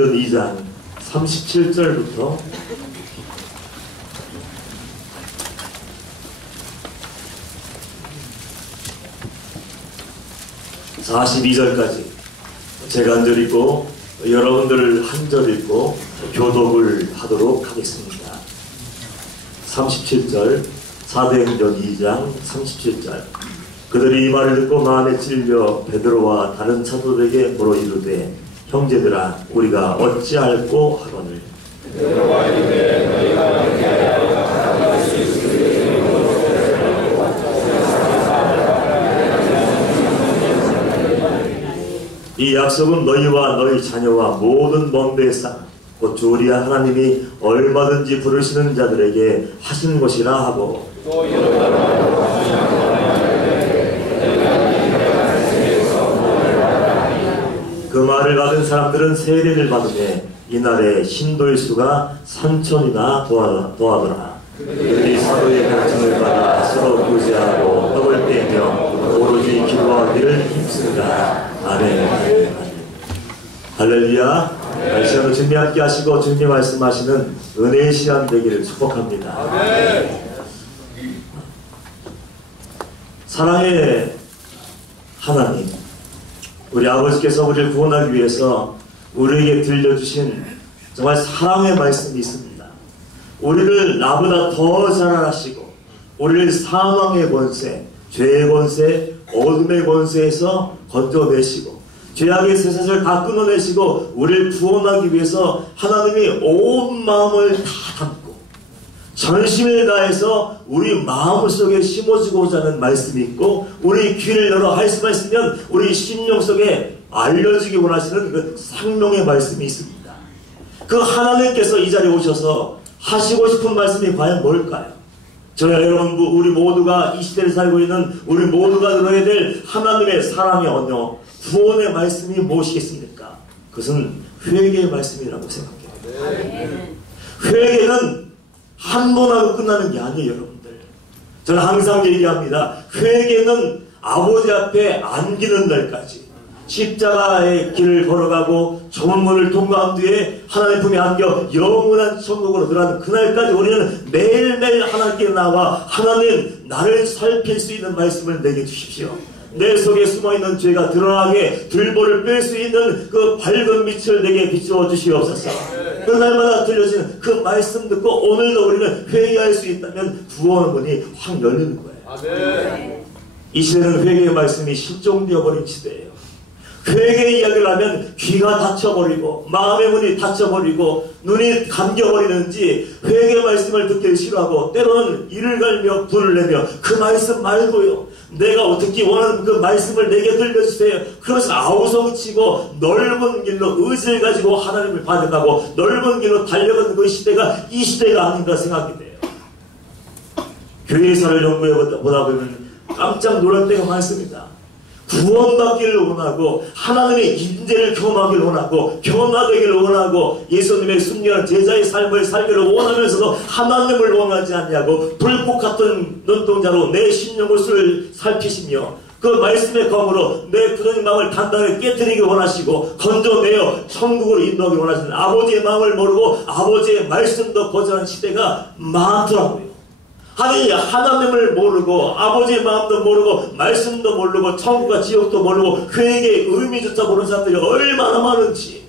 2장 37절부터 42절까지 제가 한 절 읽고 여러분들 한 절 읽고 교독을 하도록 하겠습니다. 37절 사도행전 2장 37절 그들이 이 말을 듣고 마음에 찔려 베드로와 다른 사도들에게 물어 이르되 형제들아 우리가 어찌할꼬 하거늘 베드로와 이르되 너희가 어찌하여 나아갈 수 있으리까 이 약속은 너희와 너희 자녀와 모든 먼 상 곧 주 우리 하나님이 얼마든지 부르시는 자들에게 하신 것이라 하고 또 그 말을 받은 사람들은 세례를 받으매 이날에 신도의 수가 3,000이나 도하더라. 그들이 사도의 가르침을 받아 서로 교제하고 떡을 떼며 오로지 기도하기를 힘쓰다. 아멘. 할렐루야. 이 시간도 주님 함께 하시고 주님 말씀하시는 은혜의 시간 되기를 축복합니다. 아멘. 사랑의 하나님, 우리 아버지께서 우리를 구원하기 위해서 우리에게 들려주신 정말 사랑의 말씀이 있습니다. 우리를 나보다 더 잘 아시고 우리를 사망의 권세, 죄의 권세, 어둠의 권세에서 건져내시고 죄악의 세상을 다 끊어내시고 우리를 구원하기 위해서 하나님이 온 마음을 다 담고 전심을 다해서 우리 마음속에 심어주고자 하는 말씀이 있고 우리 귀를 열어 할 수만 있으면 우리 심령 속에 알려지기 원하시는 그 생명의 말씀이 있습니다. 그 하나님께서 이 자리에 오셔서 하시고 싶은 말씀이 과연 뭘까요? 저와 여러분 우리 모두가 이 시대를 살고 있는 우리 모두가 들어야 될 하나님의 사랑의 언어 구원의 말씀이 무엇이겠습니까? 그것은 회개의 말씀이라고 생각해요. 회개는 한 번 하고 끝나는 게 아니에요, 여러분들. 저는 항상 얘기합니다. 회개는 아버지 앞에 안기는 날까지 십자가의 길을 걸어가고 좁은 문을 통과한 뒤에 하나님 품에 안겨 영원한 천국으로 들어가는 그날까지 우리는 매일매일 하나님께 나와 하나님 나를 살필 수 있는 말씀을 내게 주십시오. 내 속에 숨어있는 죄가 드러나게 들보를 뺄 수 있는 그 밝은 빛을 내게 비추어 주시옵소서. 그날마다 들려지는 그 말씀 듣고 오늘도 우리는 회개할 수 있다면 구원의 문이 확 열리는 거예요. 아멘. 이 시대는 회개의 말씀이 실종되어버린 시대예요. 회개 이야기를 하면 귀가 닫혀버리고 마음의 문이 닫혀버리고 눈이 감겨버리는지 회개 말씀을 듣기 싫어하고 때로는 이를 갈며 불을 내며 그 말씀 말고요 내가 듣기 원하는 그 말씀을 내게 들려주세요. 그래서 아우성치고 넓은 길로 의지를 가지고 하나님을 받아가고 넓은 길로 달려가는 그 시대가 이 시대가 아닌가 생각이 돼요. 교회사를 연구해 보다 보면 깜짝 놀랄 때가 많습니다. 구원받기를 원하고 하나님의 인재를 경험하기를 원하고 변화되기를 원하고 예수님의 순결한 제자의 삶을 살기를 원하면서도 하나님을 원하지 않냐고 불꽃 같은 눈동자로 내 심령을 살피시며 그 말씀의 검으로 내 그런 마음을 단단하게 깨뜨리기 원하시고 건져내어 천국으로 인도하기 원하시는 아버지의 마음을 모르고 아버지의 말씀도 거절하는 시대가 많더라고요. 아니 하나님을 모르고 아버지의 마음도 모르고 말씀도 모르고 천국과 지옥도 모르고 회개의 의미조차 모르는 사람들이 얼마나 많은지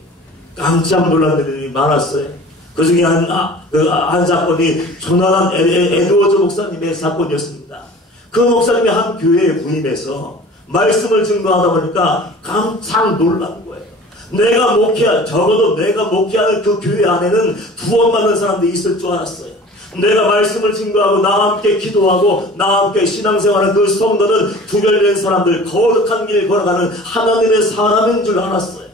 깜짝 놀란 일이 많았어요. 그 중에 한 사건이 조나단 에드워즈 목사님의 사건이었습니다. 그 목사님이 한 교회에 부임해서 말씀을 증거하다 보니까 깜짝 놀란 거예요. 적어도 내가 목회하는 그 교회 안에는 구원받는 사람들이 있을 줄 알았어요. 내가 말씀을 증거하고 나와 함께 기도하고 나와 함께 신앙생활하는 그 성도는 구별된 사람들 거룩한 길 걸어가는 하나님의 사람인 줄 알았어요.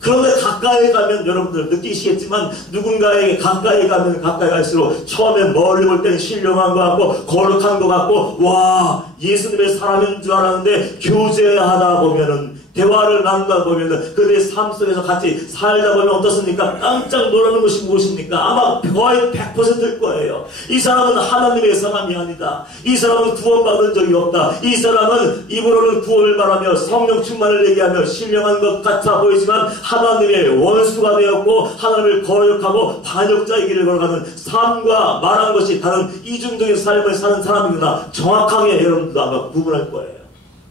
그런데 가까이 가면 여러분들 느끼시겠지만 누군가에게 가까이 가면 가까이 갈수록 처음에 멀리 볼 때는 신령한 것 같고 거룩한 것 같고 와 예수님의 사람인 줄 알았는데 교제하다 보면은 대화를 나누다 보면은 그들의 삶 속에서 같이 살다 보면 어떻습니까? 깜짝 놀라는 것이 무엇입니까? 아마 거의 100%일 거예요. 이 사람은 하나님의 사람이 아니다. 이 사람은 구원받은 적이 없다. 이 사람은 입으로는 구원을 말하며 성령 충만을 얘기하며 신령한 것 같아 보이지만 하나님의 원수가 되었고 하나님을 거역하고 반역자의 길을 걸어가는 삶과 말한 것이 다른 이중적인 삶을 사는 사람이구나. 정확하게 여러분도 아마 구분할 거예요.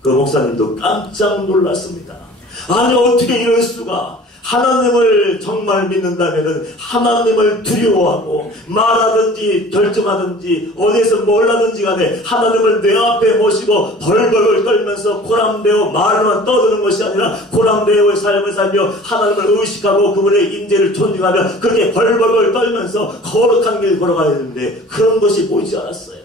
그 목사님도 깜짝 놀랐습니다. 아니 어떻게 이럴 수가. 하나님을 정말 믿는다면 하나님을 두려워하고 말하든지 결정하든지 어디에서 뭘 하든지 간에 하나님을 내 앞에 모시고 벌벌 떨면서 고람되어 말로만 떠드는 것이 아니라 고람되어의 삶을 살며 하나님을 의식하고 그분의 인재를 존중하며 그렇게 벌벌 떨면서 거룩한 길을 걸어가야 되는데 그런 것이 보이지 않았어요.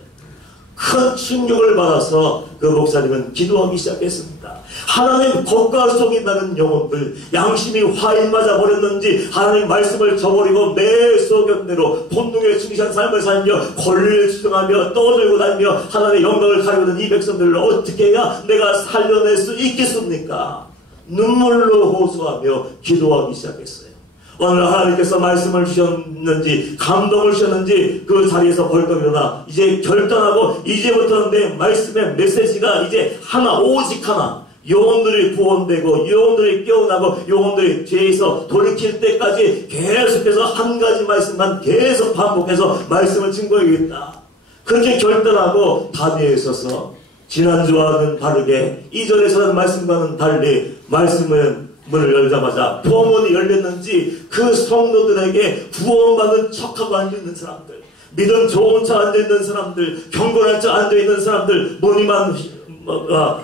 큰 충격을 받아서 그 목사님은 기도하기 시작했습니다. 하나님 법과 속인다는 영혼들, 양심이 화인 맞아 버렸는지 하나님 말씀을 저버리고 내 소견대로 본능에 충실한 삶을 살며 권리를 주장하며 떠들고 다니며 하나님의 영광을 가리우는 이 백성들을 어떻게 해야 내가 살려낼 수 있겠습니까? 눈물로 호소하며 기도하기 시작했어요. 오늘 하나님께서 말씀을 주셨는지 감동을 주셨는지 그 자리에서 벌떡 일어나 이제 결단하고 이제부터는 내 말씀의 메시지가 이제 하나 오직 하나 영혼들이 구원되고 영혼들이 깨어나고 영혼들이 죄에서 돌이킬 때까지 계속해서 한 가지 말씀만 계속 반복해서 말씀을 증거해야겠다. 그렇게 결단하고 단위에 있어서 지난주와는 다르게 이전에서는 말씀과는 달리 말씀은 문을 열자마자 포문이 열렸는지 그 성도들에게 구원받은 척하고 앉아있는 사람들, 믿음 좋은 차 앉아있는 사람들, 경건한 차 앉아있는 사람들, 무늬만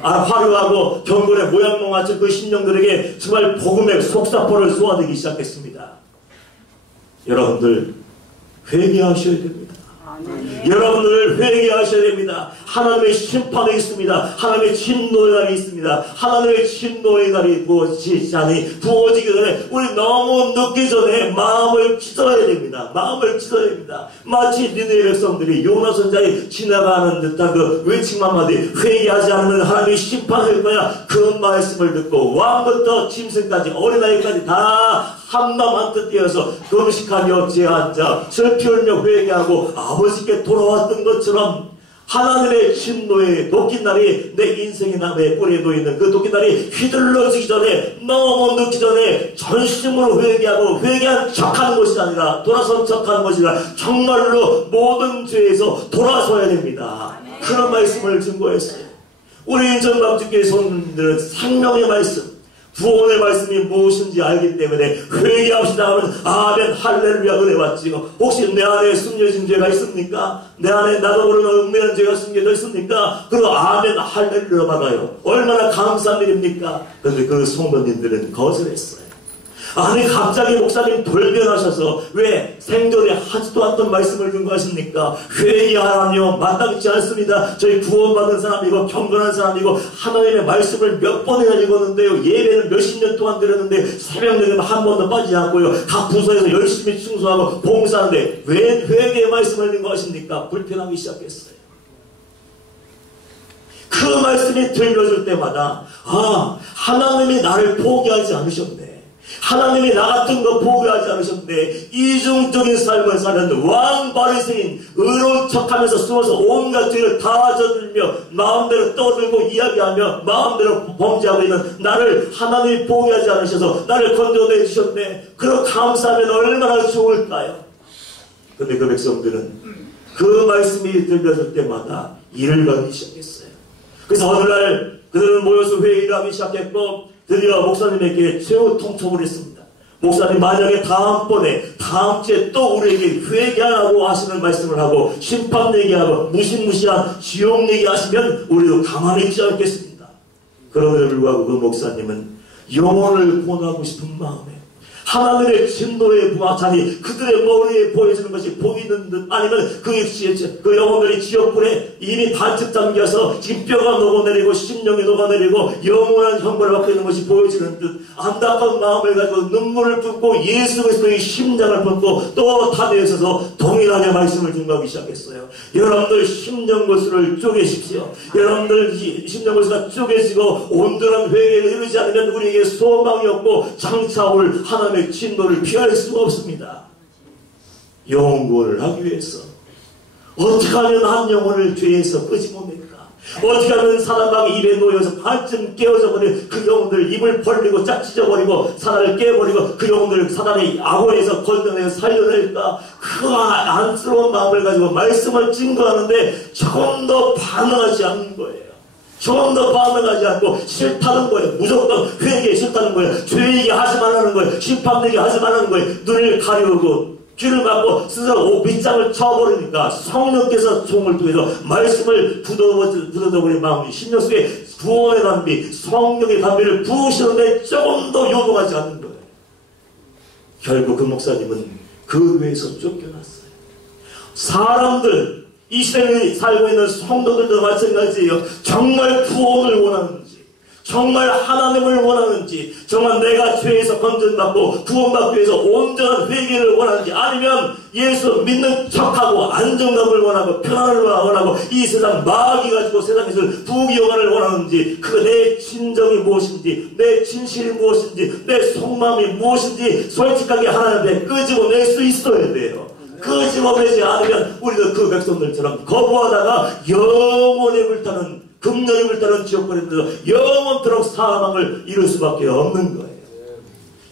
화려하고 경건의 모양만 맞춘 그 심령들에게 정말 복음의 속사포를 쏘아대기 시작했습니다. 여러분들 회개하셔야 됩니다. 여러분들 회개하셔야 됩니다. 하나님의 심판이 있습니다. 하나님의 진노의 날이 있습니다. 하나님의 진노의 날이 부어지기 전에 우리 너무 늦기 전에 마음을 찢어야 됩니다. 마음을 찢어야 됩니다. 마치 니느웨 백성들이 요나 선지자의 지나가는 듯한 그 외침 한마디 회개하지 않으면 하나님의 심판할 거야. 그 말씀을 듣고 왕부터 짐승까지 어린아이까지 다 한마음 한뜻 되어서 금식하며 제앉아 슬피 울며 회개하고 아버지께 돌아왔던 것처럼 하나님의 진노의 도끼날이 내 인생이나 내 뿌리에 놓이는 그 도끼날이 휘둘러지기 전에 너무 늦기 전에 전심으로 회개하고 회개한 척하는 것이 아니라 돌아선 척하는 것이 아니라 정말로 모든 죄에서 돌아서야 됩니다. 그런 말씀을 증거했어요. 우리 인천감주교회 성도들은 생명의 말씀 구원의 말씀이 무엇인지 알기 때문에 회개합시다 하면 아멘 할렐루야 은혜 받지요. 혹시 내 안에 숨겨진 죄가 있습니까? 내 안에 나도 모르는 은밀한 죄가 숨겨져 있습니까? 그리고 아멘 할렐루야 받아요. 얼마나 감사한 일입니까? 그런데 그 성도님들은 거절했어요. 아니 갑자기 목사님 돌변하셔서 왜 생전에 하지도 않던 말씀을 증거하십니까? 회개하라니요. 마땅치 않습니다. 저희 구원받은 사람이고 경건한 사람이고 하나님의 말씀을 몇 번이나 읽었는데요. 예배는 몇십 년 동안 드렸는데 새벽 늦으면 한 번도 빠지지 않고요. 각 부서에서 열심히 충성하고 봉사하는데 왜 회개의 말씀을 증거하십니까? 불편하기 시작했어요. 그 말씀이 들려줄 때마다 하나님이 나를 포기하지 않으셨네. 하나님이 나 같은 거 포기하지 않으셨는데 이중적인 삶을 사는 왕 바리새인 의로운 척하면서 숨어서 온갖 죄를 다 저들며 마음대로 떠들고 이야기하며 마음대로 범죄하고 있는 나를 하나님이 포기하지 않으셔서 나를 건져내 주셨네. 그럼 감사하면 얼마나 좋을까요? 근데 그 백성들은 그 말씀이 들려줄 때마다 일을 가기 시작했어요. 그래서 어느 날 그들은 모여서 회의를 하기 시작했고 드디어 목사님에게 최후 통촉을 했습니다. 목사님 만약에 다음 주에 또 우리에게 회개하라고 하시는 말씀을 하고 심판 얘기하고 무시무시한 지옥 얘기하시면 우리도 가만히 있지 않겠습니다. 그럼에도 불구하고 그 목사님은 영혼을 구원하고 싶은 마음에 하나님의 진노의 부하찬이 그들의 머리에 보여지는 것이 보이는 듯, 아니면 그 영혼들이 지옥불에 이미 반쯤 잠겨서 지금 뼈가 녹아내리고 심령이 녹아내리고 영원한 형벌을 받고 있는 것이 보여지는 듯, 안타까운 마음을 가지고 눈물을 붓고 예수 그리스도의 심장을 붓고 또 단에 있어서 동일하게 말씀을 증거하기 시작했어요. 여러분들 심령고수를 쪼개십시오. 여러분들 심령고수가 쪼개지고 온전한 회개를 이루지 않으면 우리에게 소망이 없고 장차 올 하나님의 진노를 피할 수가 없습니다. 영혼 구원을 하기 위해서 어떻게 하면 한 영혼을 죄에서 끄집어냅니까? 어떻게 하면 사단마귀 입에 놓여서 반쯤 깨어져 버린 그 영혼들 입을 벌리고 짝찢어버리고 사단을 깨버리고 그 영혼들을 사단의 악원에서 건져내서 살려낼까? 그 안쓰러운 마음을 가지고 말씀을 증거하는데 조금 더 반응하지 않는 거예요. 조금 더 반응하지 않고 싫다는 거예요. 무조건 회개 싫다는 거예요. 죄 얘기하지 말라는 거예요. 심판 얘기하지 말라는 거예요. 눈을 가리우고 귀를 막고 스스로 밑장을 쳐버리니까 성령께서 종을 통해서 말씀을 부어버린 마음이 심령 속에 구원의 담비, 성령의 담비를 부으시는데 조금 더 요동하지 않는 거예요. 결국 그 목사님은 그 교회에서 쫓겨났어요. 사람들, 이 시대에 살고 있는 성도들도 마찬가지예요. 정말 구원을 원하는지, 정말 하나님을 원하는지, 정말 내가 죄에서 건전받고 구원받기 위해서 온전한 회개를 원하는지, 아니면 예수 믿는 척하고 안정감을 원하고 평안을 원하고 이 세상 마귀 가지고 세상에서 부귀영화를 원하는지, 그 내 진정이 무엇인지, 내 진실이 무엇인지, 내 속마음이 무엇인지 솔직하게 하나님 앞에 끄집어낼 수 있어야 돼요. 끄집어내지 않으면 우리도 그 백성들처럼 거부하다가 영원히 불타는, 금년이 불타는 지옥불에서 영원토록 사망을 이룰 수밖에 없는 거예요.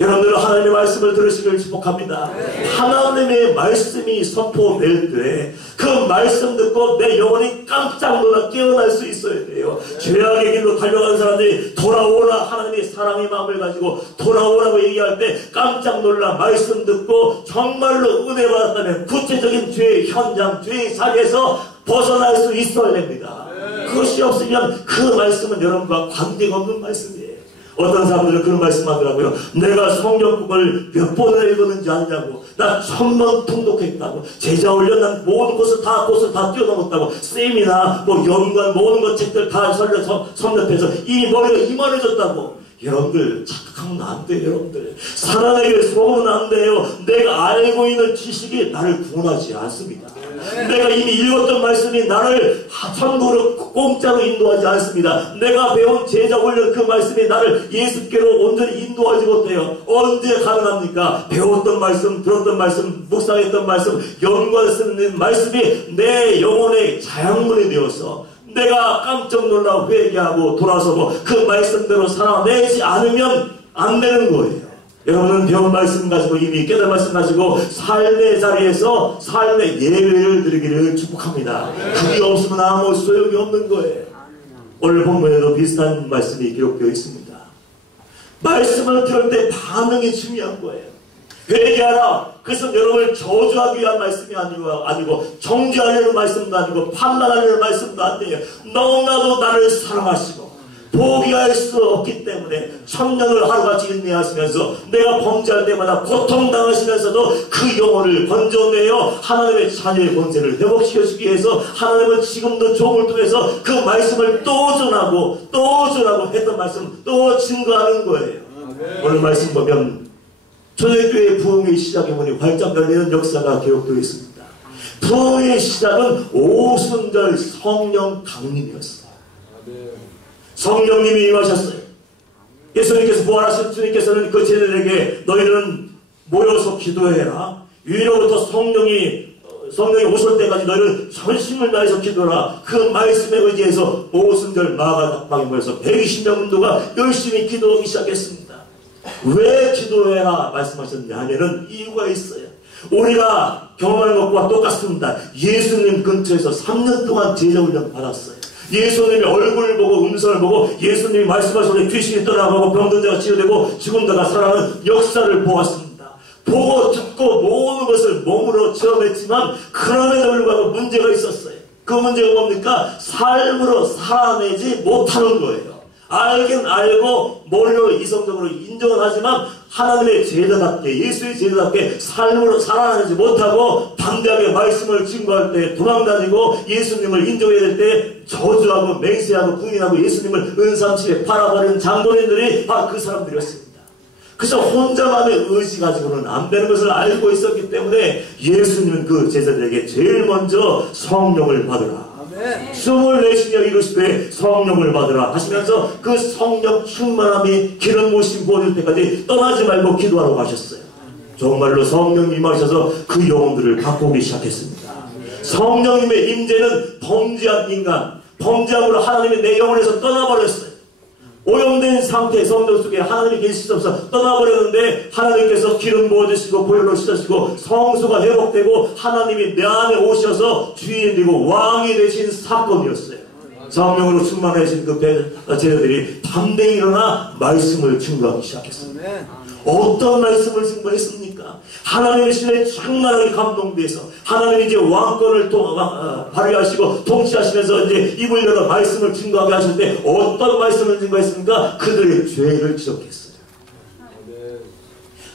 여러분들은 하나님의 말씀을 들으시길 축복합니다. 하나님의 말씀이 선포될 때 그 말씀 듣고 내 영혼이 깜짝 놀라 깨어날 수 있어야 돼요. 죄악의 길로 달려가는 사람들이 돌아오라, 하나님의 사랑의 마음을 가지고 돌아오라고 얘기할 때 깜짝 놀라 말씀 듣고 정말로 은혜 받았다면 구체적인 죄의 현장, 죄의 사기에서 벗어날 수 있어야 됩니다. 그것이 없으면 그 말씀은 여러분과 관계가 없는 말씀이에요. 어떤 사람들은 그런 말씀 하더라고요. 내가 성경국을 몇 번을 읽었는지 아냐고. 나 1000번 통독했다고. 제자 훈련 난 모든 곳을 다 뛰어넘었다고. 세미나, 연구한 모든 것 책들 다 섭렵해서 이 머리가 이만해졌다고. 여러분들 착각하면 안 돼요. 여러분들 사람에게 속으면 안 돼요. 내가 알고 있는 지식이 나를 구원하지 않습니다. 내가 이미 읽었던 말씀이 나를 천국으로 공짜로 인도하지 않습니다. 내가 배운 제자 훈련 그 말씀이 나를 예수께로 온전히 인도하지 못해요. 언제 가능합니까? 배웠던 말씀, 들었던 말씀, 묵상했던 말씀, 연구하는 말씀이 내 영혼의 자양분이 되어서 내가 깜짝 놀라 회개하고 돌아서고 그 말씀대로 살아내지 않으면 안 되는 거예요. 여러분은 배운 말씀 가지고 이미 깨달은 말씀 가지고 삶의 자리에서 삶의 예배를 드리기를 축복합니다. 그게 없으면 아무 소용이 없는 거예요. 오늘 본문에도 비슷한 말씀이 기록되어 있습니다. 말씀을 들을 때 반응이 중요한 거예요. 회개하라. 그것은 여러분을 저주하기 위한 말씀이 아니고 정죄하려는 말씀도 아니고 판단하려는 말씀도 아니에요. 너무나도 나를 사랑하시고 포기할 수 없기 때문에 천년을 하루같이 인내하시면서 내가 범죄할 때마다 고통당하시면서도 그 영혼을 건져내어 하나님의 자녀의 권세를 회복시켜주기 위해서 하나님은 지금도 종을 통해서 그 말씀을 또 전하고 했던 말씀 또 증거하는 거예요. 오늘 말씀 보면 초대교회의 부흥의 시작에 보니 활짝 열리는 역사가 기록되어 있습니다. 부흥의 시작은 오순절 성령 강림이었어요. 성령님이 임하셨어요. 예수님께서 부활하신 주님께서는 그 제자들에게 너희는 모여서 기도해라. 위로부터 성령이 오실 때까지 너희는 전심을 다해서 기도하라. 그 말씀에 의지해서 오순절 마가닥방에 모여서 120명 정도가 열심히 기도하기 시작했습니다. 왜 기도해라 말씀하셨느냐 하면은 이유가 있어요. 우리가 경험하는 것과 똑같습니다. 예수님 근처에서 3년 동안 제자훈련 받았어요. 예수님의 얼굴을 보고 음성을 보고 예수님이 말씀하시는 귀신이 떠나가고 병든 자가 치유되고 죽은 자가 살아나는 역사를 보았습니다. 보고 듣고 모든 것을 몸으로 체험했지만 그럼에도 불구하고 문제가 있었어요. 그 문제가 뭡니까? 삶으로 살아내지 못하는 거예요. 알긴 알고 머리로 이성적으로 인정은 하지만 하나님의 제자답게 예수의 제자답게 삶으로 살아나지 못하고 담대하게 말씀을 증거할 때 도망다니고 예수님을 인정해야 될 때 저주하고 맹세하고 부인하고 예수님을 은삼집에 팔아버리는 장로님들이 바로 그 사람들이었습니다. 그래서 혼자만의 의지 가지고는 안 되는 것을 알고 있었기 때문에 예수님은 그 제자들에게 제일 먼저 성령을 받으라. 숨을 내쉬며 이르시되 성령을 받으라 하시면서 그 성령 충만함이 기름 부으심 부어질 때까지 떠나지 말고 기도하라고 하셨어요. 정말로 성령이 임하셔서 그 영혼들을 바꾸기 시작했습니다. 성령님의 임재는 범죄한 인간, 범죄함으로 하나님의 내 영혼에서 떠나버렸어요. 오염된 상태의 성령 속에 하나님이 계실 수 없어 떠나버렸는데 하나님께서 기름 부어주시고 보혈로 씻으시고 성소가 회복되고 하나님이 내 안에 오셔서 주인이 되고 왕이 되신 사건이었어요. 성령으로 충만하신 그 제자들이 담대히 일어나 말씀을 증거하기 시작했습니다. 어떤 말씀을 증거했습니까? 하나님의 신에 충만하게 감동돼서 하나님이 이제 왕권을 발휘하시고 통치하시면서 이제 입을 열어 말씀을 증거하게 하실 때 어떤 말씀을 증거했습니까? 그들의 죄를 지적했어요.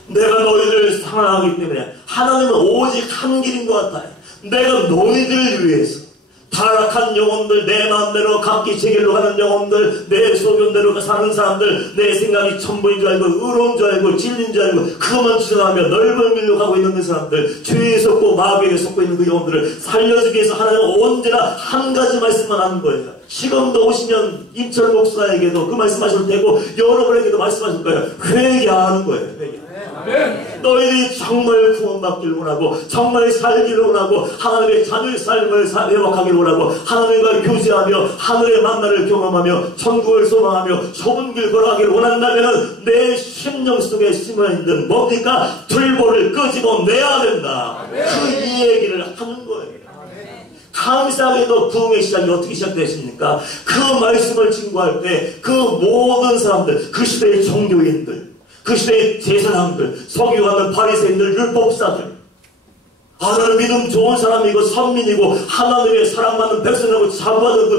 내가 너희를 사랑하기 때문에 하나님은 오직 한 길인 것 같아요. 내가 너희들을 위해서 타락한 영혼들, 내 마음대로 각기 제 길로 가는 영혼들, 내 소견대로 사는 사람들, 내 생각이 천부인 줄 알고 의로운 줄 알고 진리인 줄 알고 그것만 주장하며 넓은 길로 가고 있는 그 사람들, 죄에 속고 마귀에게 속고 있는 그 영혼들을 살려주기 위해서 하나님은 언제나 한 가지 말씀만 하는 거예요. 지금도 오시면 임철 목사에게도 그 말씀하실 테고 여러분에게도 말씀하실 거예요. 회개하는 거예요. 회개. 너희들이 정말 구원받기를 원하고 정말 살기를 원하고 하나님의 자녀의 삶을 회복하기를 원하고 하나님과 교제하며 하늘의 만나를 경험하며 천국을 소망하며 좁은 길 걸어가기를 원한다면 내 심령 속에 심어있는 뭡니까? 들보를 끄집어내야 된다. 그 이 얘기를 하는 거예요. 감사하게도 부흥의 시작이 어떻게 시작됐습니까? 그 말씀을 증거할 때 그 모든 사람들, 그 시대의 종교인들, 그 시대의 제사장들, 서기관들, 바리새인들, 율법사들, 나는 믿음 좋은 사람이고 선민이고 하나님의 사랑받는 백성이라고 자부하던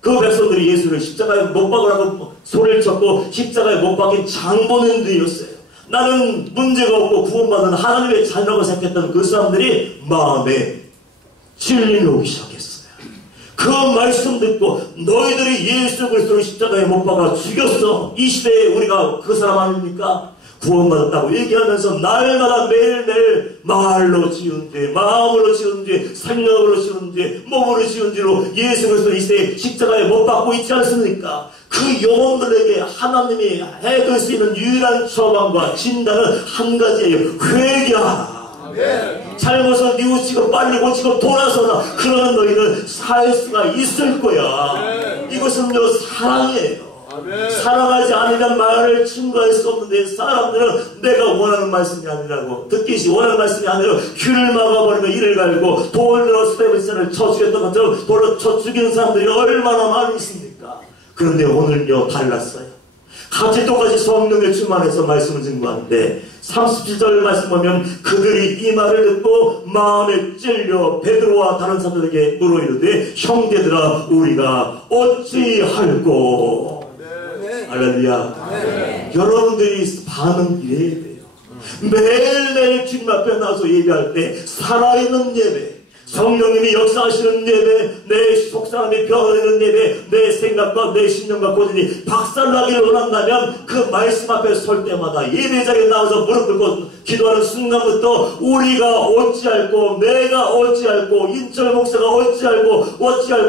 그 백성들이 예수를 십자가에 못 박으라고 소리를 쳤고 십자가에 못 박힌 장본인들이었어요. 나는 문제가 없고 구원받은 하나님의 자녀라고 생각했던 그 사람들이 마음에 진리이 오기 시작했어요. 그 말씀 듣고 너희들이 예수 그리스도를 십자가에 못 박아 죽였어. 이 시대에 우리가 그 사람 아닙니까? 구원받았다고 얘기하면서 날마다 매일매일 말로 지은 죄, 마음으로 지은 죄, 생각으로 지은 죄, 몸으로 지은 죄로 예수 그리스도 이 시대에 십자가에 못 박고 있지 않습니까? 그 영혼들에게 하나님이 해줄 수 있는 유일한 처방과 진단은 한 가지예요. 회개하라. 잘못을 뉘우치고 빨리 고치고 돌아서라. 그러면 너희는 살 수가 있을 거야. 이것은요 사랑이에요. 사랑하지 않으면 말을 증거할 수 없는데 사람들은 내가 원하는 말씀이 아니라고 듣기 원하는 말씀이 아니라 귀를 막아버리고 이를 갈고 돌로 스테븐슨을 쳐 죽였던 것처럼 돌로 쳐 죽이는 사람들이 얼마나 많이 있습니까? 그런데 오늘요 달랐어요. 같이 똑같이 성령에 충만해서 말씀을 증거하는데 37절 말씀 보면 그들이 이 말을 듣고 마음에 찔려 베드로와 다른 사람들에게 물어 이르되 형제들아 우리가 어찌할꼬. 할렐루야. 여러분들이 반응 이래야 돼요. 매일매일 주님 앞에 나와서 예배할 때 살아있는 예배, 성령님이 역사하시는 예배, 내 속사람이 변화되는 예배, 내 생각과 내 신념과 고진이 박살나기를 원한다면 그 말씀 앞에 설 때마다 예배자리에 나와서 무릎 꿇고 기도하는 순간부터 우리가 어찌할꼬, 내가 어찌할꼬, 인철 목사가 어찌할꼬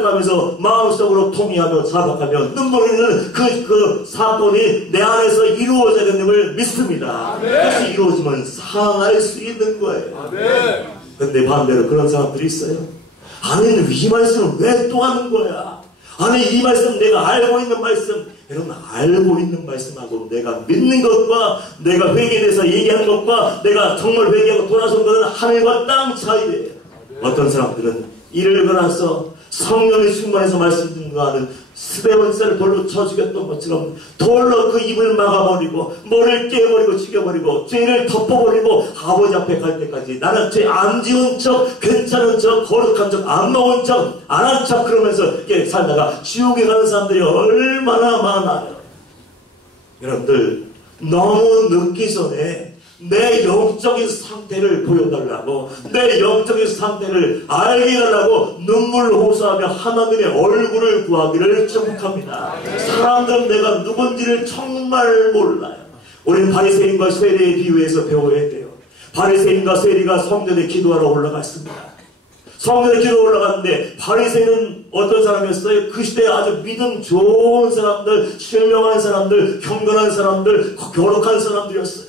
하면서 마음속으로 통회하며 자박하며 눈물 흘리는 그 사건이 내 안에서 이루어져야 되는 걸 믿습니다. 그것이 이루어지면 살아날 수 있는 거예요. 근데 반대로 그런 사람들이 있어요. 아니 이 말씀을 왜 또 하는 거야? 아니 이 말씀 내가 알고 있는 말씀. 여러분 알고 있는 말씀하고 내가 믿는 것과 내가 회개돼서 얘기하는 것과 내가 정말 회개하고 돌아선 것은 하늘과 땅 차이예요. 어떤 사람들은 이를 걸어서 성령의 충만해서 말씀 증거하는 스데반스를 돌로 쳐 죽였던 것처럼 돌로 그 입을 막아버리고 머리를 깨버리고 죽여버리고 죄를 덮어버리고 아버지 앞에 갈 때까지 나는 죄 안 지은 척 괜찮은 척 거룩한 척 안 먹은 척 안 한 척 그러면서 이렇게 살다가 지옥에 가는 사람들이 얼마나 많아요. 여러분들 너무 늦기 전에 내 영적인 상태를 보여달라고, 내 영적인 상태를 알게 해달라고 눈물을 호소하며 하나님의 얼굴을 구하기를 축복합니다. 사람들은 내가 누군지를 정말 몰라요. 우리는 바리새인과 세리에 비유해서 배워야 돼요. 바리새인과 세리가 성전에 기도하러 올라갔습니다. 성전에 기도 올라갔는데 바리새인은 어떤 사람이었어요? 그 시대에 아주 믿음 좋은 사람들, 신령한 사람들, 경건한 사람들, 거룩한 사람들이었어요.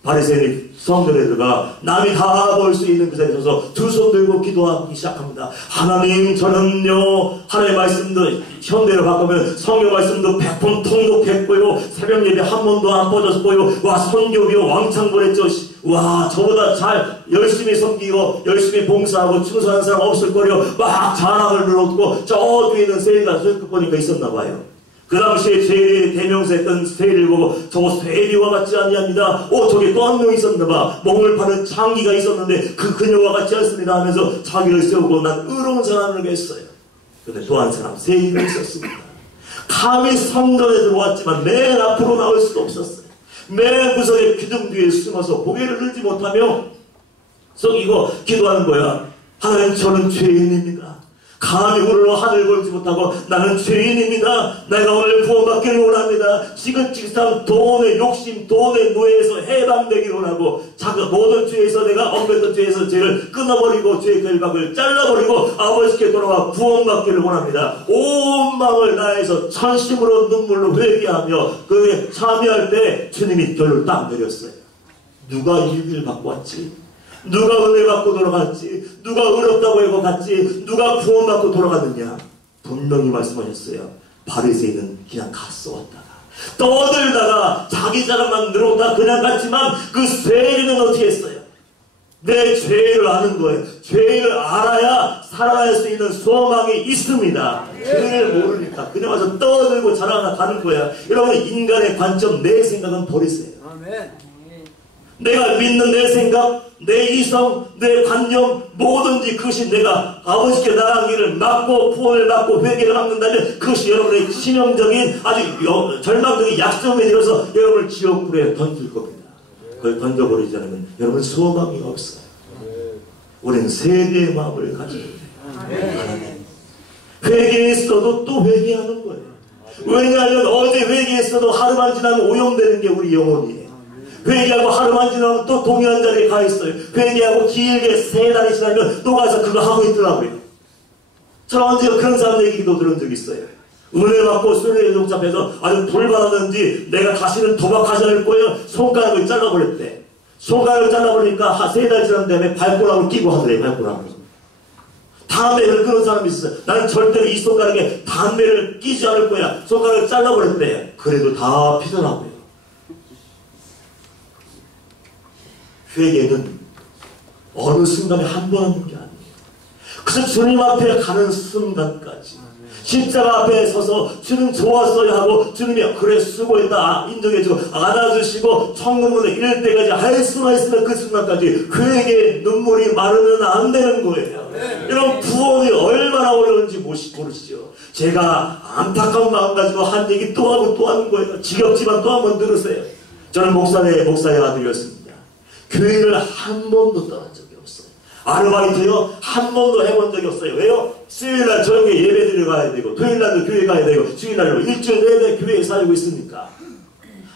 바리새인이 성전에 들어가 남이 다 볼 수 있는 그 자리에 서서 두 손 들고 기도하기 시작합니다. 하나님, 저는요, 하나님의 말씀도 현대로 바꾸면 성경 말씀도 100번 통독했고요, 새벽 예배 한 번도 안 빠졌고요, 와, 선교비요 왕창 보냈죠. 와, 저보다 잘 열심히 섬기고 열심히 봉사하고 충성하는 사람 없을 거요, 막 자랑을 늘었고 저 뒤에 있는 세리가 슬쩍 보니까 있었나 봐요. 그 당시에 세리의 대명사였던 세리를 보고 저거 세리와 같지 아니합니다. 저기 또 한 명 있었나봐. 몸을 파는 장기가 있었는데 그 그녀와 같지 않습니다 하면서 자기를 세우고 난 의로운 사람을 했어요. 근데 또 한 사람 세리가 있었습니다. 감히 성전에 들어왔지만 맨 앞으로 나올 수도 없었어요. 맨 구석에 기둥 뒤에 숨어서 고개를 들지 못하며 속이고 기도하는 거야. 하나님, 저는 죄인입니다. 감히 우러러 하늘 볼지 못하고 나는 죄인입니다. 내가 오늘 구원받기를 원합니다. 지긋지긋한 돈의 욕심, 돈의 노예에서 해방되기를 원하고 작은 모든 죄에서 내가 엉켰던 죄에서 죄를 끊어버리고 죄의 결박을 잘라버리고 아버지께 돌아와 구원받기를 원합니다. 온 마음을 다해서 전심으로 눈물로 회개하며 그에 참여할 때 주님이 결을 딱 내렸어요. 누가 이 일을 받고 왔지? 누가 은혜 받고 돌아갔지? 누가 어렵다고 해고 갔지? 누가 구원받고 돌아갔느냐? 분명히 말씀하셨어요. 바리새인은 그냥 갔어 왔다가 떠들다가 자기 자랑만 늘었다 그냥 갔지만 그 세리는 어떻게 했어요? 내 죄를 아는 거예요. 죄를 알아야 살아날 수 있는 소망이 있습니다. 죄를 모르니까 그냥 와서 떠들고 자랑하다 가는 거야. 여러분, 인간의 관점, 내 생각은 버리세요. 내가 믿는 내 생각, 내 이성, 내 관념, 뭐든지 그것이 내가 아버지께 나간 길을 막고 구원을 막고 회개를 막는다면 그것이 여러분의 치명적인 아주 절망적인 약점에 이르러서 여러분을 지옥불에 던질 겁니다. 그걸 던져버리지 않으면 여러분 소망이 없어요. 우리는 세대의 마음을 가지고 있어요. 회개했어도 또 회개하는 거예요. 왜냐하면 어제 회개했어도 하루만 지나면 오염되는 게 우리 영혼이에요. 회개하고 하루만 지나면 또 동일한 자리에 가 있어요. 회개하고 길게 3달이 지나면 또 가서 그거 하고 있더라고요. 저는 언제가 그런 사람 얘기도 들은 적이 있어요. 은혜 받고 술에 용잡해서 아주 돌받았는지 내가 다시는 도박하지 않을 거예요. 손가락을 잘라버렸대. 손가락을 잘라버리니까 3달 지난 다음에 발가락을 끼고 하더래요. 발가락을. 담배를 끊은 사람이 있어요. 나는 절대로 이 손가락에 담배를 끼지 않을 거야. 손가락을 잘라버렸대. 그래도 다 피더라고요. 회개는 어느 순간에 한 번 하는 게 아니에요. 그래서 주님 앞에 가는 순간까지 십자가 앞에 서서 주님 좋았어요 하고 주님이 그래 수고했다 인정해주고 안아주시고 천국문에 이를 때까지 할 수만 있으면 그 순간까지 회개의 눈물이 마르면 안 되는 거예요. 이런 구원이 얼마나 어려운지 모르시죠. 제가 안타까운 마음 가지고 한 얘기 또 하고 또 하는 거예요. 지겹지만 또 한번 들으세요. 저는 목사의 아들이었습니다. 교회를 한 번도 떠난 적이 없어요. 아르바이트요 한 번도 해본 적이 없어요. 왜요? 수요일날 저녁에 예배 드려 가야 되고 토요일날도 교회 가야 되고 주일날도 일주일 내내 교회에 살고 있으니까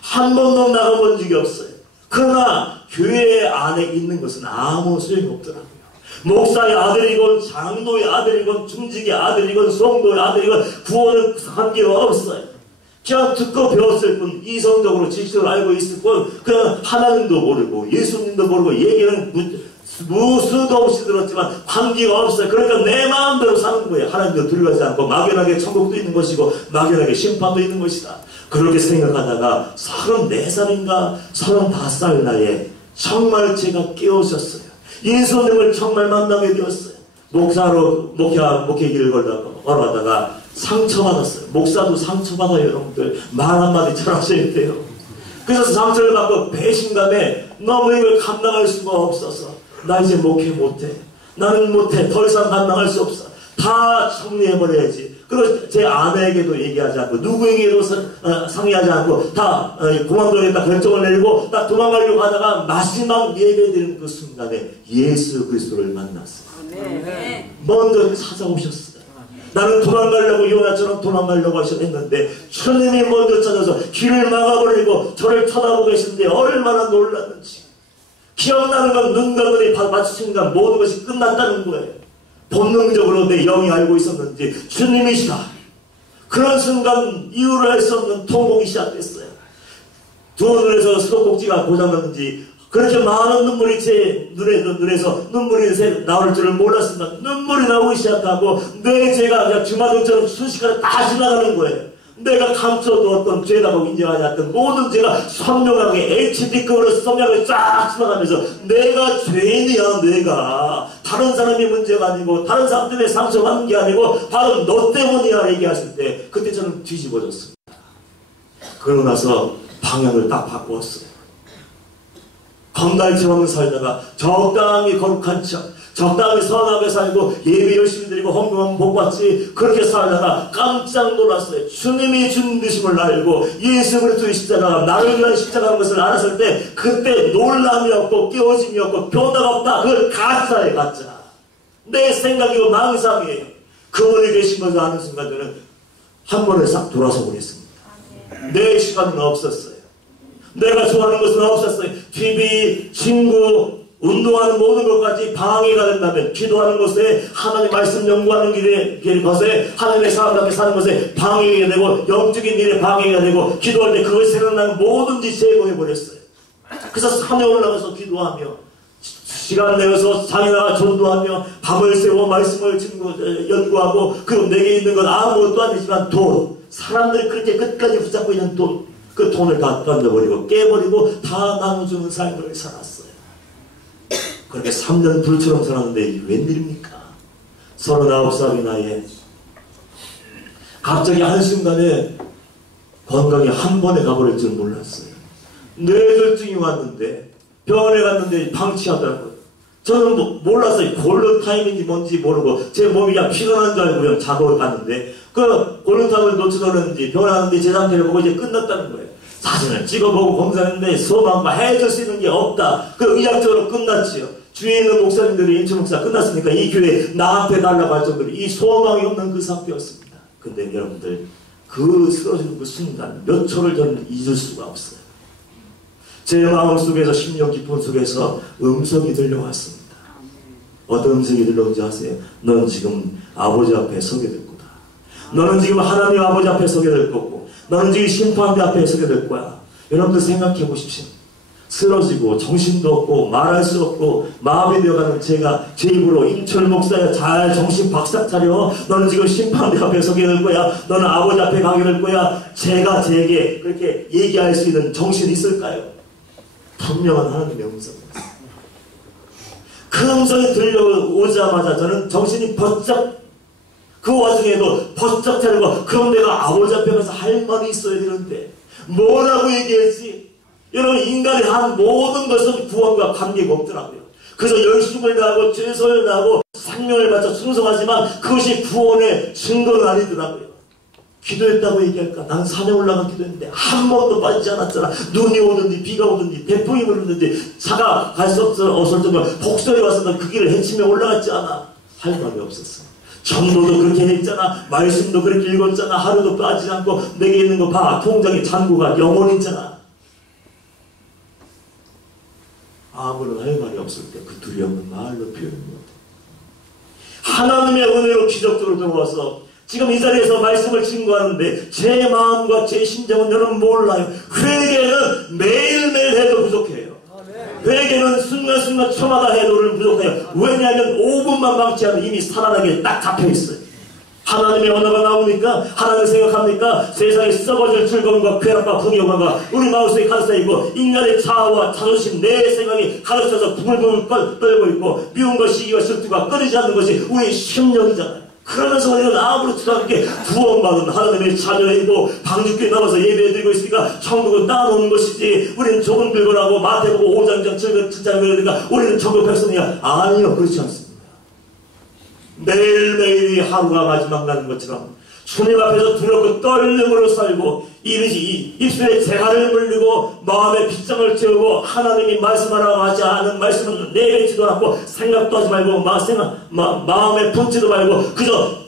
한 번도 나가본 적이 없어요. 그러나 교회 안에 있는 것은 아무 소용이 없더라고요. 목사의 아들이건 장로의 아들이건 중직의 아들이건 성도의 아들이건 구원을 관계가 없어요. 그냥 듣고 배웠을 뿐, 이성적으로 지식을 알고 있을 뿐, 그냥 하나님도 모르고 예수님도 모르고 얘기는 무수도 없이 들었지만 관계가 없어요. 그러니까 내 마음대로 사는 거예요. 하나님도 들어가지 않고 막연하게 천국도 있는 것이고 막연하게 심판도 있는 것이다. 그렇게 생각하다가 34살인가 35살 나이에 정말 제가 깨우쳤어요. 예수님을 정말 만나게 되었어요. 목사로 목회 길을 걸어가다가 상처받았어요. 목사도 상처받아요. 여러분들 말 한마디 잘하셔야 돼요. 그래서 상처를 받고 배신감에 너무 이걸 감당할 수가 없어서 나 이제 목회 못해. 나는 못해. 더 이상 감당할 수 없어. 다 정리해버려야지. 그리고 제 아내에게도 얘기하지 않고 누구에게도 상의하지 않고 다 그만둬야겠다 결정을 내리고 딱 도망가려고 하다가 마지막 예배드리는 그 순간에 예수 그리스도를 만났어요. 먼저 찾아오셨어요. 나는 도망가려고 요나처럼 도망가려고 하셨는데 주님이 먼저 찾아서 길을 막아버리고 저를 쳐다보고 계시는데 얼마나 놀랐는지. 기억나는 건 눈과 눈이 마주친 순간 모든 것이 끝났다는 거예요. 본능적으로 내 영이 알고 있었는지 주님이시다. 그런 순간 이유를 알 수 없는 통곡이 시작됐어요. 두 눈에서 수도꼭지가 고장났는지 그렇게 많은 눈물이 제 눈에서 눈물이 나올 줄을 몰랐습니다. 눈물이 나오기 시작하고 내 죄가 그냥 주마등처럼 순식간에 다 지나가는 거예요. 내가 감춰두었던 죄라고 인정하지 않던 모든 죄가 선명하게 HD급으로 선명하게 쫙 지나가면서 내가 죄인이야. 내가 다른 사람이 문제가 아니고 다른 사람 때문에 상처받는 게 아니고 바로 너 때문이야 얘기하실 때 그때 저는 뒤집어졌습니다. 그러고 나서 방향을 딱 바꾸었어요. 건달처럼 살다가 적당히 거룩한 척 적당히 선하게 살고 예배 열심히 드리고 헌금하면 복받지 그렇게 살다가 깜짝 놀랐어요. 주님이 죽으심을 알고 예수 그리스도의 십자가가 나를 위한 십자가인 것을 알았을 때 그때 놀람이 없고 깨어짐이 없고 변화가 없다. 그걸 가짜예요. 가짜. 내 생각이고 망상이에요. 그분이 계신 것을 아는 순간 저는 한 번에 싹 돌아서 보겠습니다. 내 시간은 없었어요. 내가 좋아하는 것은 없었어요. TV, 친구, 운동하는 모든 것까지 방해가 된다면 기도하는 것에 하나님의 말씀 연구하는 것에 하나님의 사람답게 사는 것에 방해가 되고 영적인 일에 방해가 되고 기도할 때 그걸 생각나면 뭐든지 제거해버렸어요. 그래서 산에 올라가서 기도하며 시간 내어서 장에 나가 전도하며 밤을 새워 말씀을 연구하고 그리고 내게 있는 건 아무것도 아니지만 돈, 사람들이 그렇게 끝까지 붙잡고 있는 돈, 그 돈을 다 던져버리고 깨버리고 다 나눠주는 삶을 살았어요. 그렇게 3년 불처럼 살았는데 이게 웬일입니까? 39살의 나이에 갑자기 한순간에 건강이 한 번에 가버릴 줄 몰랐어요. 뇌졸중이 왔는데 병원에 갔는데 방치하더라고요. 저는 몰랐어요. 골든타임인지 뭔지 모르고 제 몸이 그냥 피곤한 줄 알고 그냥 자고 갔는데 그 골든타임을 놓쳐졌는지 병원에 갔는데 제 상태를 보고 이제 끝났다는 거예요. 사진을 찍어보고 검사했는데 소망과 해줄 수 있는 게 없다. 그 의학적으로 끝났지요. 주위에 있는 목사님들이 인천 목사 끝났으니까 이 교회 나한테 달라고 할 정도로 이 소망이 없는 그 상태였습니다. 근데 여러분들 그 쓰러지는 그 순간 몇 초를 저는 잊을 수가 없어요. 제 마음속에서 심령 깊은 속에서 음성이 들려왔습니다. 어떤 음성이 들려온지 아세요? 넌 지금 아버지 앞에 서게 될 거다. 너는 지금 하나님 아버지 앞에 서게 될 거고 너는 지금 심판대 앞에 서게 될 거야. 여러분들 생각해 보십시오. 쓰러지고 정신도 없고 말할 수 없고 마음이 되어가는 제가 제 입으로 인철 목사야 잘 정신 박살 차려. 너는 지금 심판대 앞에 서게 될 거야. 너는 아버지 앞에 가게 될 거야. 제가 제게 그렇게 얘기할 수 있는 정신이 있을까요? 분명한 하나님의 음성이었어요. 그 음성이 들려오자마자 저는 정신이 번쩍 그 와중에도 번쩍 차리고 그럼 내가 아버지 앞에 가서 할 말이 있어야 되는데 뭐라고 얘기했지? 여러분 인간이 한 모든 것은 구원과 관계가 없더라고요. 그래서 열심을 다하고 최선을 다하고 생명을 바쳐 충성하지만 그것이 구원의 증거는 아니더라고요. 기도했다고 얘기할까? 난 산에 올라가 기도했는데 한 번도 빠지지 않았잖아. 눈이 오든지 비가 오든지 태풍이 불든지 차가 갈 수 없을 정도로 폭설이 왔어도 그 길을 헤치며 올라갔지 않아. 할 말이 없었어. 전도도 그렇게 했잖아. 말씀도 그렇게 읽었잖아. 하루도 빠지지 않고 내게 있는 거 봐. 통장에 잔고가 영원히 있잖아. 아무런 할 말이 없을 때 그 두려움은 말로 표현 못해. 하나님의 은혜로 기적적으로 들어와서 지금 이 자리에서 말씀을 증거하는데 제 마음과 제 심정은 저는 몰라요. 회개는 매일매일 해도 부족해요. 회개는 순간순간 초마다 해도를 부족해요. 왜냐하면 5분만 방치하면 이미 살아나게 딱 잡혀있어요. 하나님의 언어가 나오니까 하나님을 생각합니까? 세상에 썩어질 즐거움과 쾌락과 풍요감과 우리 마음속에 가득차있고 인간의 자아와 자존심 내 생각이 가득차서 부글부글 떨고 있고 미움과 시기와 실투가 끊이지 않는 것이 우리의 심령이잖아요. 그러면서 우리는 아무렇지도 않게 구원받은 하나님의 자녀이고 방주교에 나와서 예배드리고 있으니까 천국은 따놓는 것이지 우리는 좁은 불건하고 마태복음 5장 7장 그러니까 우리는 천국 백성이야. 아니요, 그렇지 않습니다. 매일매일이 하루가 마지막 나는 것처럼 주님 앞에서 두렵고 떨림으로 살고 입술에 재갈을 물리고 마음에 빗장을 채우고 하나님이 말씀하라고 하지 않은 말씀은 내뱉지도 않고 생각도 하지 말고 마음에 품지도 말고 그저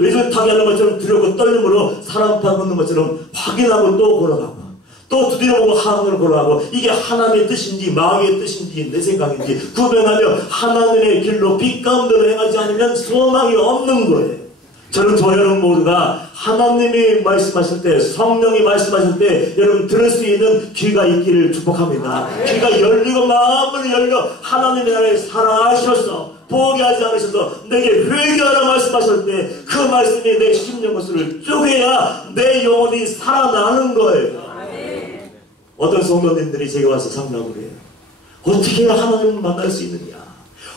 외줄타기 하는 것처럼 두렵고 떨림으로 사람 파묻는 것처럼 확인하고 또 걸어가고 또 두드려보고 하나님을 걸어가고 이게 하나님의 뜻인지 마귀의 뜻인지 내 생각인지 구별하며 하나님의 길로 빛 가운데로 행하지 않으면 소망이 없는 거예요. 저는 저 여러분 모두가 하나님이 말씀하실 때 성령이 말씀하실 때 여러분 들을 수 있는 귀가 있기를 축복합니다. 귀가 열리고 마음을 열려 하나님의 나라를 사랑하셔서 포기하지 않으셔서 내게 회개하라 말씀하실 때 그 말씀이 내 심령 것을 쪼개야 내 영혼이 살아나는 거예요. 어떤 성도님들이 제게 와서 상담을 해요. 어떻게 해야 하나님을 만날 수 있느냐,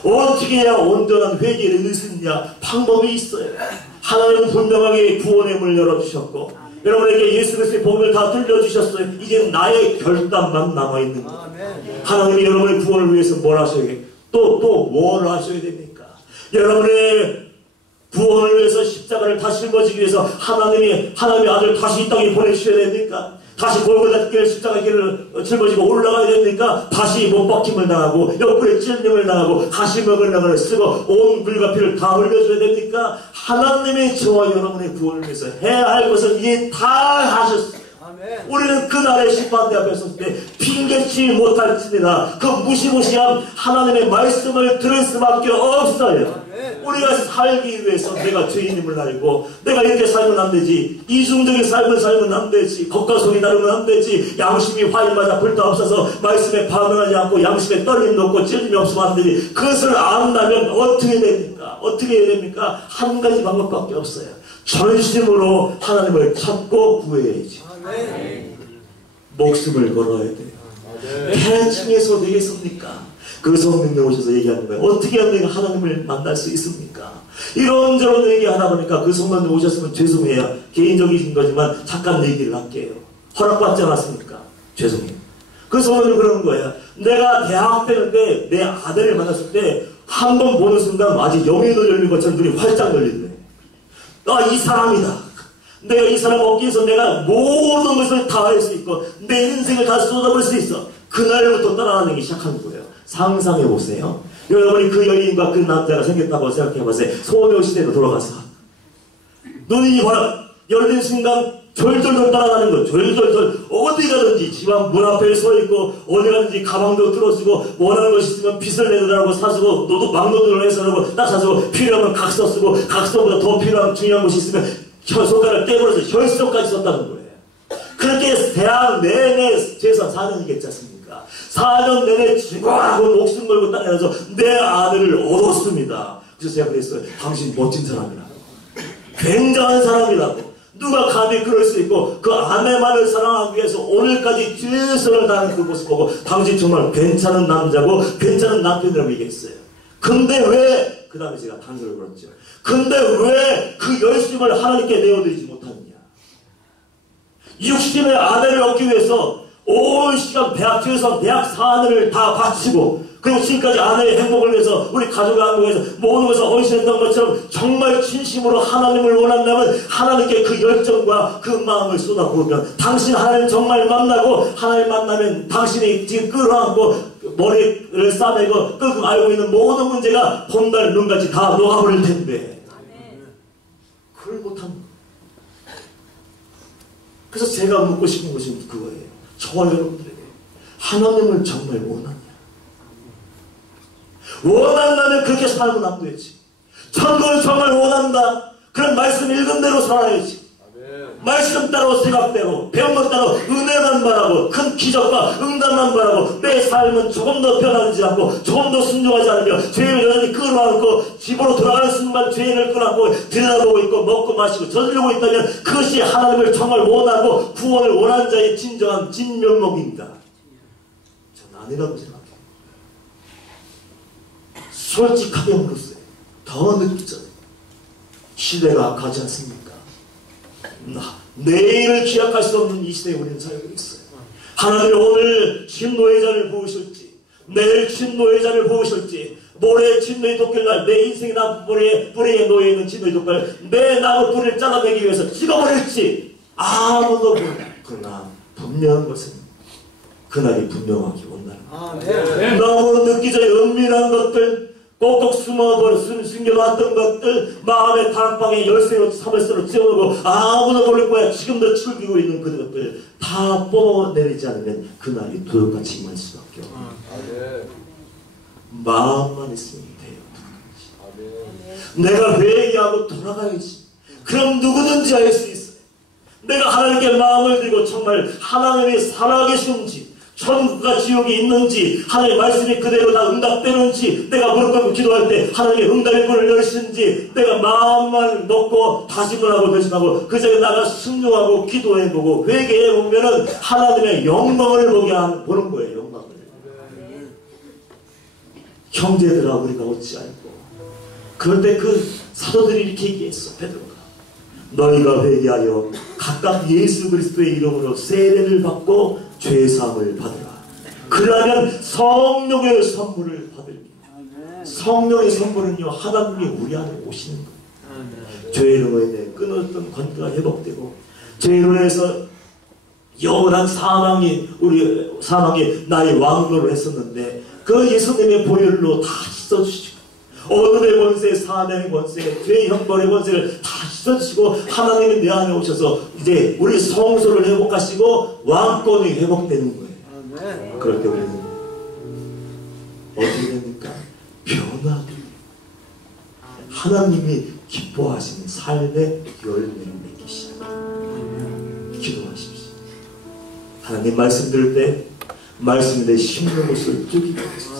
어떻게 해야 온전한 회개를 얻을 수 있느냐. 방법이 있어요. 하나님은 분명하게 구원의 문을 열어주셨고 여러분에게 예수 그리스도의 복음을 다 들려주셨어요. 이제 나의 결단만 남아있는 거예요. 하나님이 여러분의 구원을 위해서 뭘 하셔야 돼요? 또 뭘 하셔야 됩니까? 여러분의 구원을 위해서 십자가를 다시 짊어지기 위해서 하나님의 아들 다시 이 땅에 보내주셔야 됩니까? 다시 골고다 길 십자가 길을 짊어지고 올라가야 됩니까? 다시 못 박힘을 당하고 옆구리에 찔림을 당하고 가시먹을 나가를 쓰고 온 물과 피를 다 흘려줘야 됩니까? 하나님의 저와 여러분의 구원을 위해서 해야 할 것을 이제 다 하셨어요. 우리는 그날의 심판대 앞에 섰을 때 핑계치 못할지니라 그 무시무시한 하나님의 말씀을 들을 수밖에 없어요. 우리가 살기 위해서 내가 죄인임을 알고 내가 이렇게 살면 안 되지, 이중적인 삶을 살면 안 되지, 겉과 속이 다르면 안 되지, 양심이 화일마다 불타 없어서 말씀에 반응하지 않고 양심에 떨림도 없고 찔림이 없으면 안 되지. 그것을 안다면 어떻게 됩니까? 어떻게 해야 됩니까? 한 가지 방법밖에 없어요. 전심으로 하나님을 찾고 구해야지. 목숨을 걸어야 돼요. 패층에서 되겠습니까? 그 성령님 오셔서 얘기하는 거예요. 어떻게 하면 내가 하나님을 만날 수 있습니까? 이런저런 얘기하다 보니까 그 성령님 오셨으면 죄송해요. 개인적인 거지만 잠깐 얘기를 할게요. 허락받지 않았습니까? 죄송해요. 그 성령님 그러는 거예요. 내가 대학 다닐 때 내 아들을 만났을 때 한 번 보는 순간 마치 영이 열린 것처럼 눈이 활짝 열리네. 아, 이 사람이다. 내가 이 사람 얻기 위해서 내가 모든 것을 다 할 수 있고 내 인생을 다 쏟아버릴 수 있어. 그날부터 따라다니기 시작하는 거예요. 상상해보세요. 여러분이 그 여인과 그 남자가 생겼다고 생각해보세요. 소녀시대로 돌아가서 눈이 열린 순간 절절절 따라가는 거예요. 절절절 어디 가든지 집안 문 앞에 서있고 어디 가든지 가방도 들어주고 원하는 것이 있으면 빚을 내더라고 사주고 너도 막노동을 해서 하고 딱 사주고 필요하면 각서 쓰고 각서보다 더 필요한 중요한 것이 있으면 손가락을 떼버려서 혈서까지 썼다는 거예요. 그렇게 대학 내내 최소 4년이겠지 않습니까? 4년 내내 죽어라고 목숨 걸고 따라서 내 아들을 얻었습니다. 그래서 제가 그랬어요. 당신 멋진 사람이라고. 굉장한 사람이라고. 누가 감히 그럴 수 있고 그 아내만을 사랑하기 위해서 오늘까지 최선을 다하는 그 모습 보고 당신 정말 괜찮은 남자고 괜찮은 남편이라고 얘기했어요. 근데 왜 그 다음에 제가 단서를 걸었죠. 근데 왜 그 열심을 하나님께 내어드리지 못하느냐. 육신의 아내를 얻기 위해서 온 시간 최소한 대학 4년을 다 바치고 그리고 지금까지 아내의 행복을 위해서 우리 가족의 행복을 위해서 모든 것을 헌신했던 것처럼 정말 진심으로 하나님을 원한다면 하나님께 그 열정과 그 마음을 쏟아부으면 당신 하나님 정말 만나고 하나님 만나면 당신이 지금 끌어안고 머리를 싸매고 끙끙 앓고 있는 모든 문제가 봄날 눈같이 다 녹아버릴 텐데 그걸 못한. 그래서 제가 묻고 싶은 것이 그거예요. 저와 여러분들에게 하나님을 정말 원하냐? 원한다면 그렇게 살면 안 되지. 천국을 정말 원한다. 그런 말씀 읽은 대로 살아야지. 말씀 따로 생각대로 배운 것 따로 은혜만 바라고 큰 기적과 응답만 바라고 내 삶은 조금 더 변하지 않고 조금 더 순종하지 않으며 죄를 여전히 끌어안고 집으로 돌아가는 순간 죄를 끌어안고 들여다보고 있고 먹고 마시고 저지르고 있다면 그것이 하나님을 정말 원하고 구원을 원하는 자의 진정한 진면목입니다. 저는 아니라고 생각해요. 솔직하게 물었어요. 더 느끼잖아요. 시대가 악하지 않습니까? 내일을 기약할 수 없는 이 시대에 우리는 살고 있어요. 하나님이 오늘 친노예자를 부으실지 내일 친노예자를 부으실지 모래에 진노의 도끼를 내 인생의 나무 뿌리에 놓여있는 진노의 도끼를 내 나무 뿌리를 잘라내기 위해서 찍어버릴지 아무도 몰라. 그러나 분명한 것은 그날이 분명하게 온다는 거예요. 너무 느끼져의 은밀한 것들, 꼭꼭 숨겨놨던 것들, 마음의 다락방에 열쇠로 사물쇠로 채워놓고 아무도 모를 거야 지금도 즐기고 있는 그것들 다 뽑아내리지 않으면 그날이 도둑같이 임할 수밖에 없어요. 마음만 있으면 돼요. 내가 회개하고 돌아가야지. 그럼 누구든지 알 수 있어요. 내가 하나님께 마음을 들고 정말 하나님이 살아계신지, 천국과 지옥이 있는지, 하나님의 말씀이 그대로 다 응답되는지, 내가 무릎 꿇고 기도할 때 하나님의 응답의 문을 열시는지, 내가 마음만 놓고 다짐을 하고 결심하고 그 자리에 나가 순종하고 기도해보고 회개해보면은 하나님의 영광을 보는 거예요. 영광을. 형제들아 우리가 어찌할꼬. 그런데 그 사도들이 이렇게 얘기했어. 베드로가 너희가 회개하여 각각 예수 그리스도의 이름으로 세례를 받고 죄사함을 받으라. 그러면 성령의 선물을 받을게. 성령의 선물은요 하나님이 우리 안에 오시는 거예요. 죄로 인해 끊었던 관계가 회복되고 죄로 인해서 영원한 사망이 나의 왕노를 했었는데 그 예수님의 보혈로 다 씻어주시고 어둠의 권세, 사명의 권세, 죄의 형벌의 권세를 다 씻어주시고 하나님이 내 안에 오셔서 이제 우리 성소를 회복하시고 왕권이 회복되는 거예요. 그럴 때 우리는 어떻게 됩니까? 변화됩니다. 하나님이 기뻐하시는 삶의 열매를 맺기 시작합니다. 기도하십시오. 하나님 말씀 들을 때 말씀이 내 심는 곳을 뚫기도 하소서.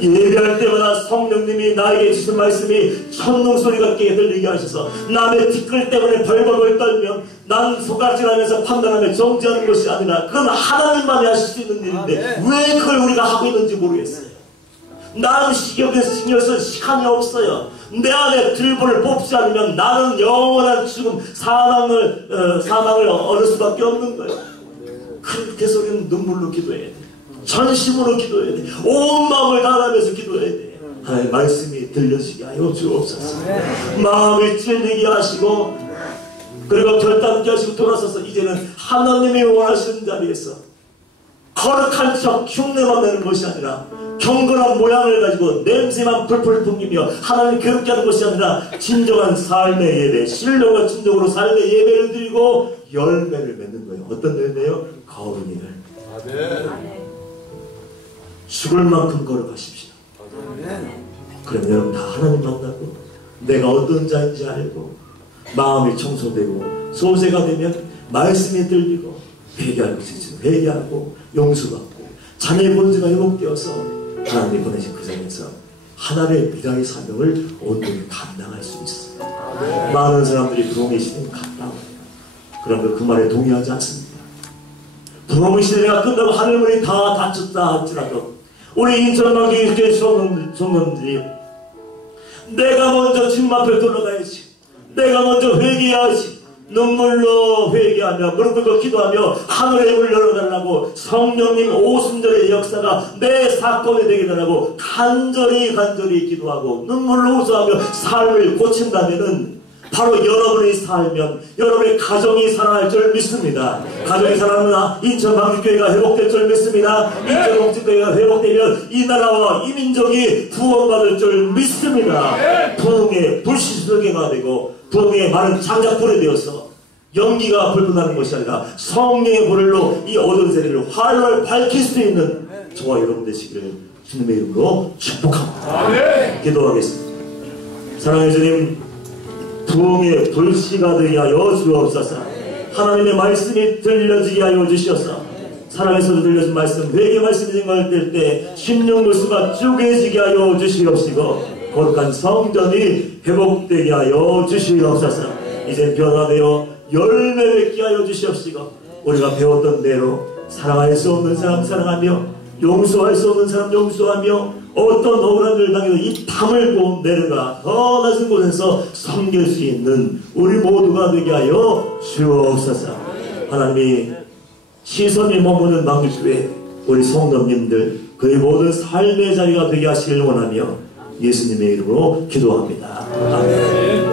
예배할 때마다 성령님이 나에게 주신 말씀이 천둥 소리 같게 들리게 하셔서 남의 티끌 때문에 벌벌벌 떨며 난 손가락질하면서 판단하며 정지하는 것이 아니라 그건 하나님만이 하실 수 있는 일인데 왜 그걸 우리가 하고 있는지 모르겠어요. 나는 신경에서 신경쓸 시간이 없어요. 내 안에 들보를 뽑지 않으면 나는 영원한 죽음, 사망을 얻을 수밖에 없는 거예요. 그렇게 해서 우리는 눈물로 기도해야 돼. 전심으로 기도해야 돼. 온 마음을 다하면서 기도해야 돼. 하나님의 말씀이 들려지게 하여 주옵소서. 마음을 찔리게 하시고 그리고 결단케 하시고 돌아서서 이제는 하나님이 원하시는 자리에서 거룩한 척 흉내만 내는 것이 아니라 경건한 모양을 가지고 냄새만 풀풀 풍기며 하나님 괴롭게 하는 것이 아니라 진정한 삶의 예배, 신령과 진정으로 삶의 예배를 드리고 열매를 맺는 거예요. 어떤 열매요? 거룩한 열매. 죽을 만큼 걸어가십시오. 그럼 여러분 다 하나님 만나고 내가 어떤 자인지 알고 마음이 청소되고 소세가 되면 말씀이 들리고 회개할 것이 있으면 회개하고 용서받고 자녀의 본질가 회복되어서 하나님이 보내신 그 자리에서 하나님의 미랄의 사명을 온전히 감당할 수 있어요. 많은 사람들이 부흥의 시대는 감당해요. 그런데 그 말에 동의하지 않습니다. 부흥의 시대가 끝나고 하늘문이 다 닫혔다 할지라도 우리 인천만교회 성도들이 내가 먼저 주님 앞에 돌아가야지, 내가 먼저 회개해야지, 눈물로 회개하며 무릎 꿇고 기도하며 하늘의 문을 열어달라고 성령님 오순절의 역사가 내 사건이 되게 달라고 간절히 기도하고 눈물로 호소하며 삶을 고친다면은 바로 여러분이 살면 여러분의 가정이 살아날 줄 믿습니다. 가정이 살아나면 인천방주교회가 회복될 줄 믿습니다. 인천방주교회가 회복되면 이 나라와 이 민족이 구원받을 줄 믿습니다. 부흥의 불시소개가 되고 부흥의 많은 장작불이 되어서 연기가 불분하는 것이 아니라 성령의 불로 이 어두운 세계를 활활 밝힐 수 있는 저와 여러분 되시기를 주님의 이름으로 축복합니다. 기도하겠습니다. 사랑하는 주님, 부흥의 불씨가 되게 하여 주옵소서. 하나님의 말씀이 들려지게 하여 주시옵소서. 사랑에서 들려진 말씀, 회개 말씀이 생각될 때 심령물수가 쪼개지게 하여 주시옵시고 거룩한 성전이 회복되게 하여 주시옵소서. 이제 변화되어 열매 맺게 하여 주시옵시고 우리가 배웠던 대로 사랑할 수 없는 사람 사랑하며 용서할 수 없는 사람 용서하며 어떤 억울한 일을 당해도 이 담을 내려가 더 낮은 곳에서 섬길 수 있는 우리 모두가 되게 하여 주옵소서. 하나님이 시선이 머무는 망주교회 우리 성도님들 그의 모든 삶의 자리가 되게 하시길 원하며 예수님의 이름으로 기도합니다. 아멘.